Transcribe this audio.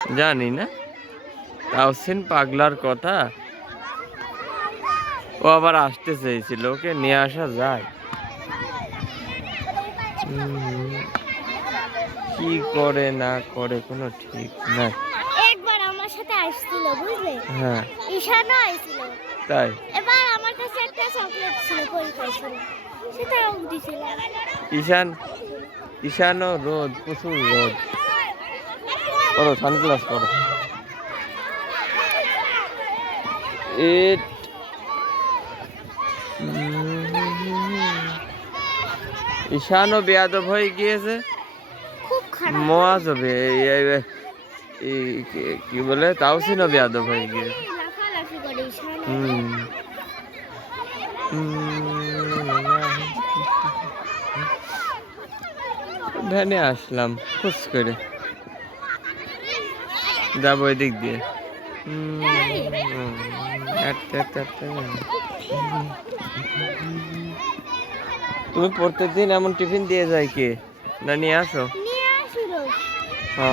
জানি না, তাওসিন পাগলার কথা। ও আবার আসতে চেয়েছিল, ওকে নিয়ে আসা যায়? কি করে না করে কোনো ঠিক নাই। একবার আমার সাথে আসছিল বুঝলে? হ্যাঁ, ঈশানও আইছিল। তাই? এবার আমার কাছে একটা চকলেট ছিল, পরীক্ষা ছিল, সেটাও দিছিল। ঈশানও রোদ, প্রচুর রোদ। পড়ো, সানগ্লাস পড়ো। ঈশানও বেয়াদব হয়ে গিয়েছে, খুব খারাপ। মহাজ হবে। কি বলে, তাওসিনও বেয়াদব হয়ে গিয়েছে। লাফালাফি করে ঈশান। ভ্যানে আসলাম খুশ করে, যাবো এদিক দিয়ে। তুমি প্রত্যেকদিন এমন টিফিন দিয়ে যায় কে, না নিয়ে আসো? নিয়ে আসিল। ও